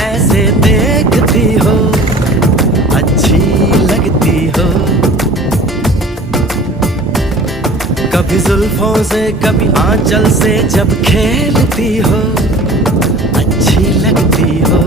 ऐसे देखती हो, अच्छी लगती हो। कभी जुल्फों से कभी आंचल से जब खेलती हो, अच्छी लगती हो।